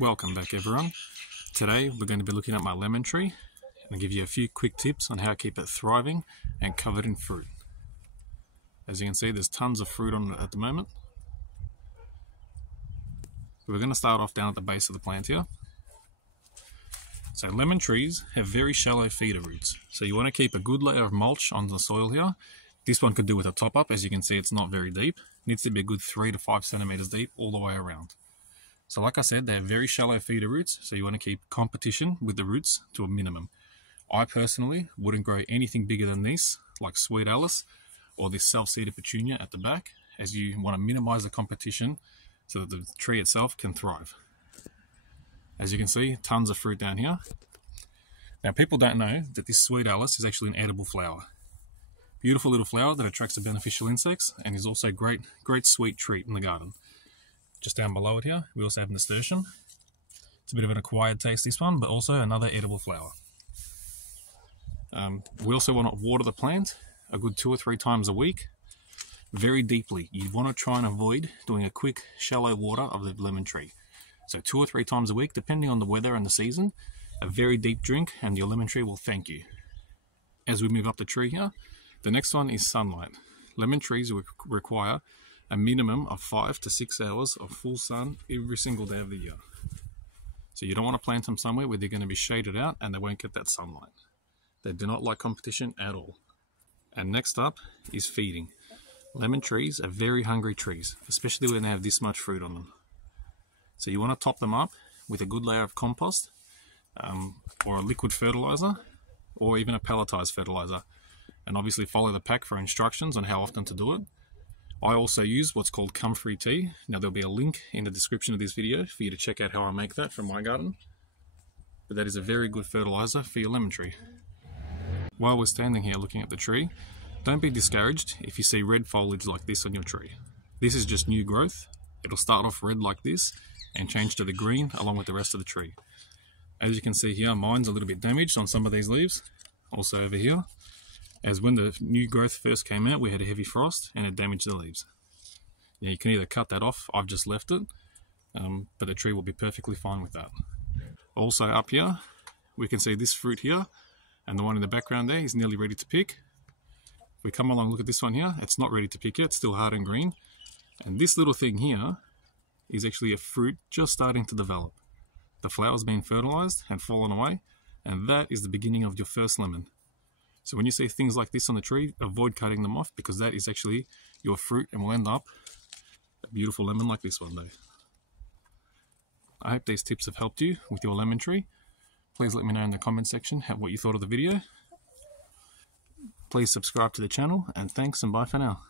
Welcome back everyone. Today we're going to be looking at my lemon tree and give you a few quick tips on how to keep it thriving and covered in fruit. As you can see, there's tons of fruit on it at the moment. We're going to start off down at the base of the plant here. So lemon trees have very shallow feeder roots, so you want to keep a good layer of mulch on the soil here. This one could do with a top up. As you can see, it's not very deep. It needs to be a good 3 to 5 centimeters deep all the way around. So like I said, they have very shallow feeder roots, so you want to keep competition with the roots to a minimum. I personally wouldn't grow anything bigger than this, like Sweet Alice or this self-seeded petunia at the back, as you want to minimize the competition so that the tree itself can thrive. As you can see, tons of fruit down here. Now people don't know that this Sweet Alice is actually an edible flower. Beautiful little flower that attracts the beneficial insects and is also a great sweet treat in the garden. Just down below it here, we also have nasturtium. It's a bit of an acquired taste, this one, but also another edible flower. We also want to water the plant a good 2 or 3 times a week, very deeply. You want to try and avoid doing a quick, shallow water of the lemon tree. So 2 or 3 times a week, depending on the weather and the season, a very deep drink, and your lemon tree will thank you. As we move up the tree here, the next one is sunlight. Lemon trees require a minimum of 5 to 6 hours of full sun every single day of the year. So you don't want to plant them somewhere where they're going to be shaded out and they won't get that sunlight. They do not like competition at all. And next up is feeding. Lemon trees are very hungry trees, especially when they have this much fruit on them. So you want to top them up with a good layer of compost or a liquid fertilizer or even a pelletized fertilizer. And obviously follow the pack for instructions on how often to do it. I also use what's called comfrey tea. Now there'll be a link in the description of this video for you to check out how I make that from my garden. But that is a very good fertilizer for your lemon tree. While we're standing here looking at the tree, don't be discouraged if you see red foliage like this on your tree. This is just new growth. It'll start off red like this and change to the green along with the rest of the tree. As you can see here, mine's a little bit damaged on some of these leaves. Also over here, as when the new growth first came out, we had a heavy frost and it damaged the leaves. Now you can either cut that off, I've just left it, but the tree will be perfectly fine with that. Also up here, we can see this fruit here, and the one in the background there is nearly ready to pick. If we come along, look at this one here, it's not ready to pick yet, it's still hard and green. And this little thing here is actually a fruit just starting to develop. The flower's been fertilized and fallen away, and that is the beginning of your first lemon. So when you see things like this on the tree, avoid cutting them off because that is actually your fruit and will end up a beautiful lemon like this one though. I hope these tips have helped you with your lemon tree. Please let me know in the comment section what you thought of the video. Please subscribe to the channel, and thanks and bye for now.